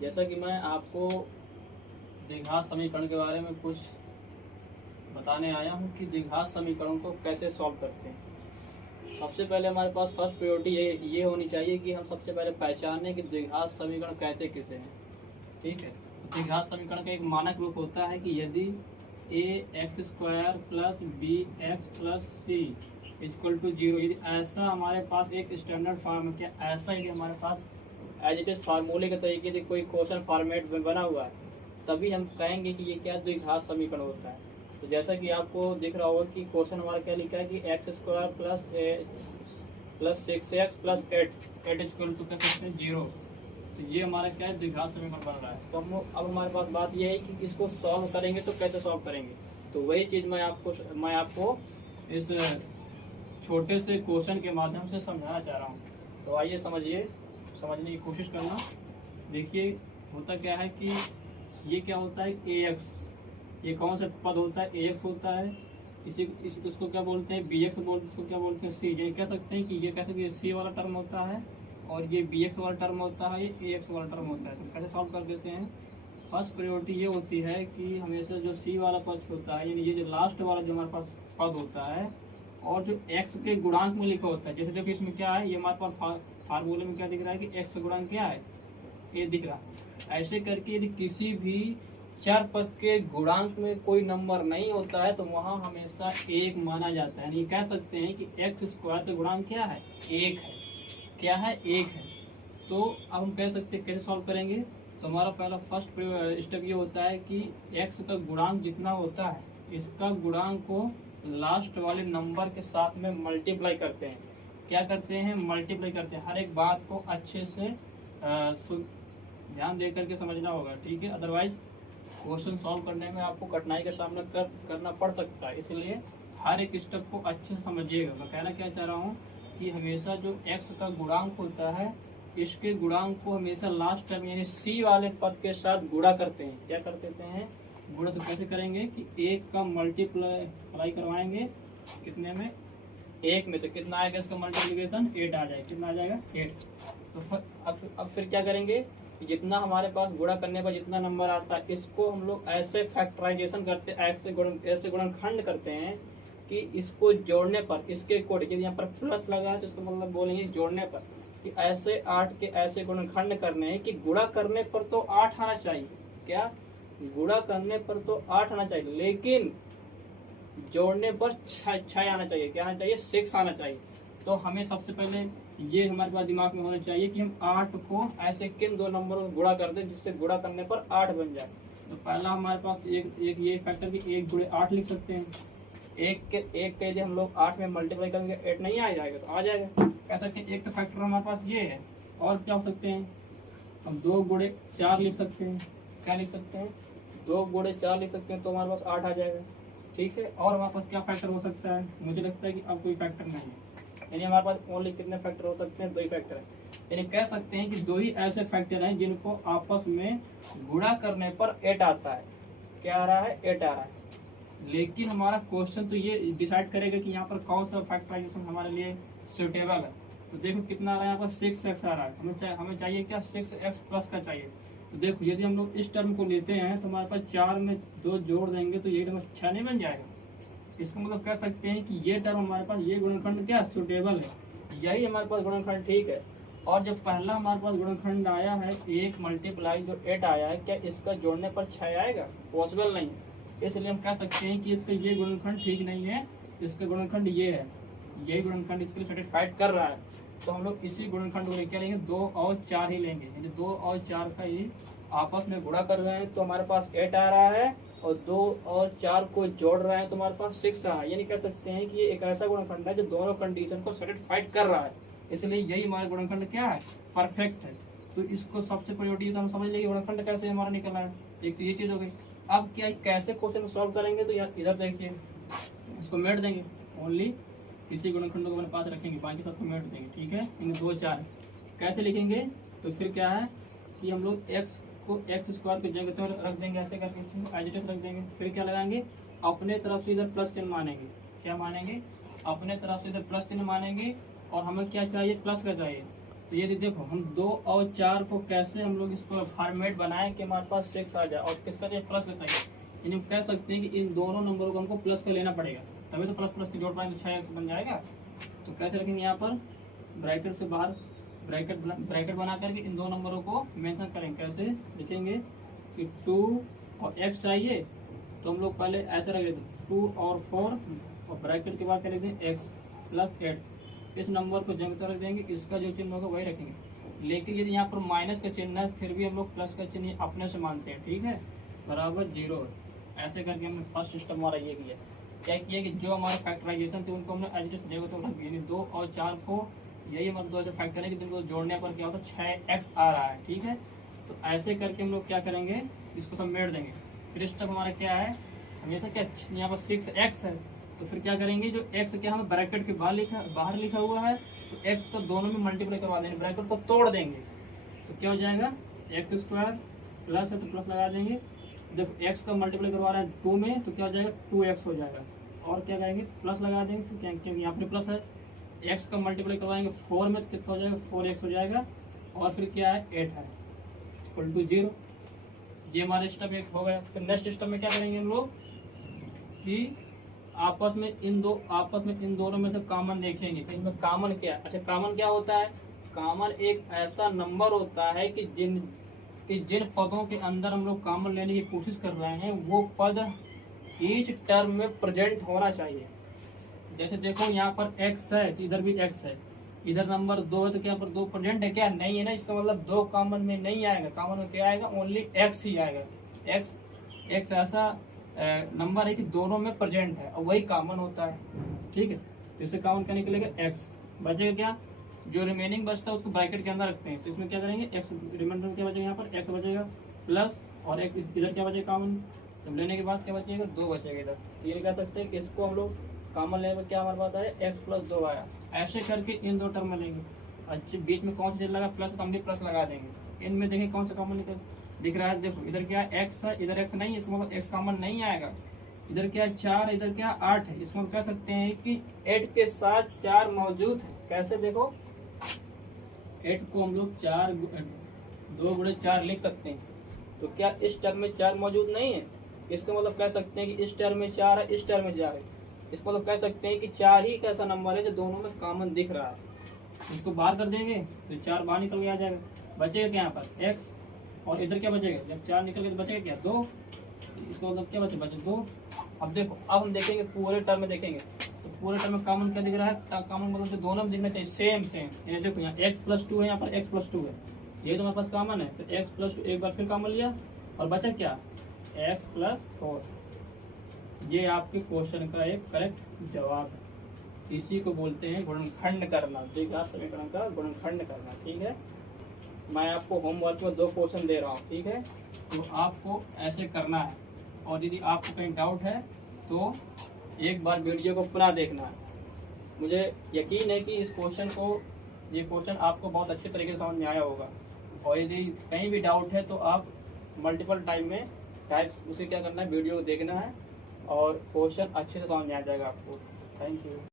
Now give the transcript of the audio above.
जैसा कि मैं आपको द्विघात समीकरण के बारे में कुछ बताने आया हूँ कि द्विघात समीकरण को कैसे सॉल्व करते हैं। सबसे पहले हमारे पास फर्स्ट प्रायोरिटी ये होनी चाहिए कि हम सबसे पहले पहचानें कि द्विघात समीकरण कहते किसे हैं। ठीक है, द्विघात समीकरण का एक मानक रूप होता है कि यदि ax² plus bx plus c equal to 0, यदि ऐसा हमारे पास एक स्टैंडर्ड फॉर्म, क्या ऐसा यदि हमारे पास एज इट इज फार्मूले के तरीके से कोई क्वेश्चन फॉर्मेट में बना हुआ है, तभी हम कहेंगे कि ये क्या द्विघात समीकरण होता है। तो जैसा कि आपको दिख रहा होगा कि क्वेश्चन हमारा क्या लिखा है कि x² plus 6x plus 8 equal to क्या सकते हैं 0। तो ये हमारा क्या है, द्विघात समीकरण बन रहा है। तो हम अब हमारे पास बात यह है कि इसको सॉल्व करेंगे तो कैसे सॉल्व करेंगे। तो वही चीज़ मैं आपको इस छोटे से क्वेश्चन के माध्यम से समझाना चाह रहा हूँ। तो आइए समझने की कोशिश करना। देखिए होता क्या है कि ये क्या होता है ax, ये कौन सा पद होता है, ax होता है। इसको क्या बोलते हैं, bx बोलते हैं, इसको क्या बोलते हैं c। ये कह सकते हैं कि ये कह सकते हैं c वाला टर्म होता है और ये bx वाला टर्म होता है, ये ax वाला टर्म होता है। तो कैसे सॉल्व कर देते हैं। फर्स्ट प्रायोरिटी ये होती है कि हमेशा जो c वाला पद होता है, यानी ये जो लास्ट वाला जो हमारे पास पद होता है और जो x के गुणांक में लिखा होता है, जैसे देखो इसमें क्या है, ये हमारे पास फार्मूले में क्या दिख रहा है कि x का गुणांक क्या है, ये दिख रहा है। ऐसे करके यदि किसी भी चर पद के गुणांक में कोई नंबर नहीं होता है तो वहाँ हमेशा 1 माना जाता है। यानी कह सकते हैं कि x² का गुणांक क्या है, 1 है। क्या है, 1 है। तो अब हम कह सकते हैं कैसे सॉल्व करेंगे। तो हमारा पहला फर्स्ट स्टेप ये होता है कि x का गुणांक जितना होता है, इसका गुणांक को लास्ट वाले नंबर के साथ में मल्टीप्लाई करते हैं। क्या करते हैं, मल्टीप्लाई करते हैं। हर एक बात को अच्छे से ध्यान दे करके समझना होगा, ठीक है। अदरवाइज क्वेश्चन सॉल्व करने में आपको कठिनाई का सामना करना पड़ सकता है। इसलिए हर एक स्टेप को अच्छे से समझिएगा। मैं कहना क्या चाह रहा हूँ कि हमेशा जो x का गुणांक होता है, इसके गुणांक को हमेशा लास्ट टर्म यानी c वाले पद के साथ गुणा करते हैं। क्या कर देते हैं, गुणा। तो कैसे करेंगे कि 1 का मल्टीप्लाई करवाएंगे कितने में, 1 में। तो कितना आएगा इसका मल्टीप्लीकेशन, 8 आ जाएगा। कितना आ जाएगा, 8। तो अब फिर क्या करेंगे, जितना हमारे पास गुणा करने पर जितना नंबर आता है, इसको हम लोग ऐसे फैक्टराइजेशन करते हैं, ऐसे गुणनखंड करते हैं कि इसको जोड़ने पर इसके कोड, यदि यहाँ पर प्लस लगा है तो इसको मतलब बोलेंगे जोड़ने पर कि ऐसे 8 के ऐसे गुणनखंड करने हैं कि गुणा करने पर तो 8 आना चाहिए। क्या, गुणा करने पर तो 8 आना चाहिए, लेकिन जोड़ने पर 6 आना चाहिए। क्या आना चाहिए, 6 आना चाहिए। तो हमें सबसे पहले ये हमारे पास दिमाग में होना चाहिए कि हम 8 को ऐसे किन दो नंबरों में गुणा कर दें जिससे गुणा करने पर 8 बन जाए। तो पहला हमारे पास एक ये फैक्टर कि 1 गुणे 8 लिख सकते हैं। एक के लिए हम लोग 8 में मल्टीप्लाई करेंगे, 8 नहीं आ जाएगा तो आ जाएगा। कह सकते हैं एक तो फैक्टर हमारे पास ये है। और क्या हो सकते हैं, हम 2 गुणे 4 लिख सकते हैं। क्या लिख सकते हैं, 2 गुणे 4 लिख सकते हैं, तो हमारे पास 8 आ जाएगा। ठीक है। और हमारे पास क्या फैक्टर हो सकता है, मुझे लगता है कि अब कोई फैक्टर नहीं है। यानी हमारे पास ओनली कितने फैक्टर हो सकते हैं, 2 ही फैक्टर है। यानी कह सकते हैं कि 2 ही ऐसे फैक्टर हैं जिनको आपस में गुणा करने पर 8 आता है। क्या आ रहा है, 8 आ रहा है। लेकिन हमारा क्वेश्चन तो ये डिसाइड करेगा कि यहाँ पर कौन सा फैक्टराइजेशन हमारे लिए सुटेबल है। तो देखो कितना आ रहा है, यहाँ पर 6x आ रहा है। हमें चाहिए क्या, 6x प्लस का चाहिए। तो देखो यदि हम लोग इस टर्म को लेते हैं तो हमारे पास 4 में 2 जोड़ देंगे तो ये टर्म 6 नहीं बन जाएगा। इसका मतलब कह सकते हैं कि ये टर्म हमारे पास, ये गुणनखंड क्या सुटेबल है, यही हमारे पास गुणनखंड ठीक है। और जब पहला हमारे पास गुणनखंड आया है 1 मल्टीप्लाई जो 8 आया है, क्या इसका जोड़ने पर 6 आएगा, पॉसिबल नहीं। इसलिए हम कह सकते हैं कि इसका ये गुणनखंड ठीक नहीं है, इसका गुणनखंड ये है, यही गुणनखंड इसके लिए सेटिस्फाइड कर रहा है। तो हम लोग इसी गुणनखंड को लेकर लेंगे, 2 और 4 ही लेंगे। यानी 2 और 4 का ये आपस में गुणा कर रहे हैं तो हमारे पास 8 आ रहा है, और 2 और 4 को जोड़ रहे हैं तो हमारे पास 6 आ रहा है। यानी कह सकते हैं कि ये एक ऐसा गुणनखंड है जो दोनों कंडीशन को सेटिस्फाइड कर रहा है। इसलिए यही हमारा गुणनखंड क्या है, परफेक्ट है। तो इसको सबसे प्रायोरिटी तो हम समझ लेंगे गुणनखंड कैसे हमारा निकलना है। एक तो ये चीज़ हो गई। अब क्या कैसे क्वेश्चन सॉल्व करेंगे, तो यार इधर देखिए, इसको मेट देंगे। ओनली इसी गुणनखंड को अपने पास रखेंगे, बाकी सबको मेट देंगे। ठीक है, इन 2 4 कैसे लिखेंगे, तो फिर क्या है कि हम लोग x को x² की जगह तो रख देंगे, ऐसे करके एज इट इज रख देंगे। फिर क्या लगाएंगे, अपने तरफ से इधर प्लस चिन्ह मानेंगे। क्या मानेंगे, अपने तरफ से इधर प्लस चिन्ह मानेंगे। और हमें क्या चाहिए, प्लस का चाहिए। तो ये देखो हम 2 और 4 को कैसे हम लोग इसको फॉर्मेट बनाए कि हमारे पास 6 आ जाए, और किसका जो प्लस लेता है, यानी हम कह सकते हैं कि इन दोनों नंबरों को हमको प्लस का लेना पड़ेगा, तभी तो प्लस प्लस की जोड़ पाएंगे, 6x बन जाएगा। तो कैसे रखेंगे, यहाँ पर ब्रैकेट से बाहर ब्रैकेट बना करके इन दो नंबरों को मेंशन करेंगे। कैसे लिखेंगे कि 2 और x चाहिए तो हम लोग पहले ऐसे रख देते 2 और 4 और ब्रैकेट के बाद क्या लिख देंगे x प्लस 8। इस नंबर को जंग कर देंगे, इसका जो चिन्ह होगा वही रखेंगे। लेकिन यदि यहाँ पर माइनस का चिन्ह है फिर भी हम लोग प्लस का चिन्ह अपने से मानते हैं, ठीक है, बराबर 0। ऐसे करके हमने फर्स्ट सिस्टम हमारा ये किया। क्या किया कि जो हमारे फैक्टराइजेशन थे उनको हमने एज इट इज तो रख दिया, 2 और 4 को यही हमारे 2 से फैक्टर है कि जिनको जोड़ने पर क्या होता है 6x आ रहा है, ठीक है। तो ऐसे करके हम लोग क्या करेंगे, इसको समेट देंगे। फिर स्टेप हमारा क्या है, हमेशा क्या यहाँ पर 6x है, तो फिर क्या करेंगे, जो x क्या हमें ब्रैकेट के बाहर लिखा हुआ है तो x को दोनों में मल्टीप्लाई करवा देंगे, ब्रैकेट को तोड़ देंगे। तो क्या हो जाएगा, x स्क्वायर प्लस है तो प्लस लगा देंगे। जब x का मल्टीप्लाई करवा रहे हैं 2 में तो क्या हो जाएगा 2x हो जाएगा, और क्या करेंगे प्लस लगा देंगे, तो क्या क्योंकि यहाँ पर प्लस है। x का मल्टीप्लाई करवाएंगे 4 में तो कितना हो जाएगा 4x हो जाएगा, और फिर क्या है 8 है इक्वल टू 0। ये हमारा स्टेप एक हो गया। फिर नेक्स्ट स्टेप में क्या करेंगे हम लोग कि आपस में इन दोनों में से कॉमन देखेंगे कि इनमें कॉमन क्या है। अच्छा, कॉमन क्या होता है, कॉमन एक ऐसा नंबर होता है कि जिन पदों के अंदर हम लोग कॉमन लेने की कोशिश कर रहे हैं वो पद ईच टर्म में प्रेजेंट होना चाहिए। जैसे देखो यहाँ पर x है, इधर भी x है, इधर नंबर 2 है तो क्या पर 2 प्रेजेंट है क्या, नहीं है ना, इसका मतलब 2 कॉमन में नहीं आएगा। कॉमन में क्या आएगा, ओनली x ही आएगा। x ऐसा नंबर है कि दोनों में प्रेजेंट है और वही कॉमन होता है, ठीक है। इससे कॉमन क्या निकलेगा, x बचेगा, क्या जो रिमेनिंग बचता है उसको ब्रैकेट के अंदर रखते हैं। तो इसमें क्या करेंगे, x रिमाइंडर क्या बचेगा, यहाँ पर x बचेगा प्लस और x इधर क्या बचेगा कॉमन, जब लेने के बाद क्या बचेगा 2 बचेगा इधर। ये कह सकते हैं कि इसको हम लोग कॉमन लेने पर क्या हमारे पास आया x प्लस 2 आया। ऐसे करके इन दो टर्म में लेंगे, अच्छा बीच में कौन सा लगा प्लस तो हम भी प्लस लगा देंगे। इनमें देखें कौन सा कॉमन निकल दिख रहा है, देखो इधर क्या x है, इधर x नहीं है, इसमें x कॉमन नहीं आएगा। इधर क्या 4, इधर क्या 8 है, इसमें कह सकते हैं कि 8 के साथ 4 मौजूद है। कैसे देखो 8 को हम लोग 2 गुणे 4 लिख सकते हैं, तो क्या इस टर्म में 4 मौजूद नहीं है, इसका मतलब कह सकते हैं कि इस टर्म में 4 है, इस टर्म में 4 है। इसका मतलब कह सकते हैं कि 4 ही एक ऐसा नंबर है जो दोनों में कॉमन दिख रहा है। इसको बाहर कर देंगे तो 4 बाहर निकल के आ जाएगा, बचेगा क्या यहाँ पर x, और इधर क्या बचेगा, जब 4 निकल के तो बचेगा क्या 2, इसका मतलब क्या बचे 2। अब देखो, अब हम देखेंगे पूरे टर्म में देखेंगे तो पूरे टर्म में कॉमन क्या दिख रहा है, कॉमन मतलब जो दोनों में दिखना चाहिए सेम। ये देखो यहाँ x प्लस 2 है, यहाँ पर x प्लस 2 है, ये तो हमारे पास कॉमन है। तो x प्लस 2 एक बार फिर कॉमन लिया और बचा क्या x प्लस 4। ये आपके क्वेश्चन का एक करेक्ट जवाब है। इसी को बोलते हैं गुणनखंड करना, समीकरण का गुणनखंड करना, ठीक है। मैं आपको होमवर्क में 2 क्वेश्चन दे रहा हूँ, ठीक है, तो आपको ऐसे करना है। और यदि आपको कहीं डाउट है तो एक बार वीडियो को पूरा देखना है। मुझे यकीन है कि ये क्वेश्चन आपको बहुत अच्छे तरीके से समझ में आया होगा। और यदि कहीं भी डाउट है तो आप मल्टीपल टाइम में उसे क्या करना है, वीडियो देखना है और क्वेश्चन अच्छे से समझ में आ जाएगा आपको। Thank you.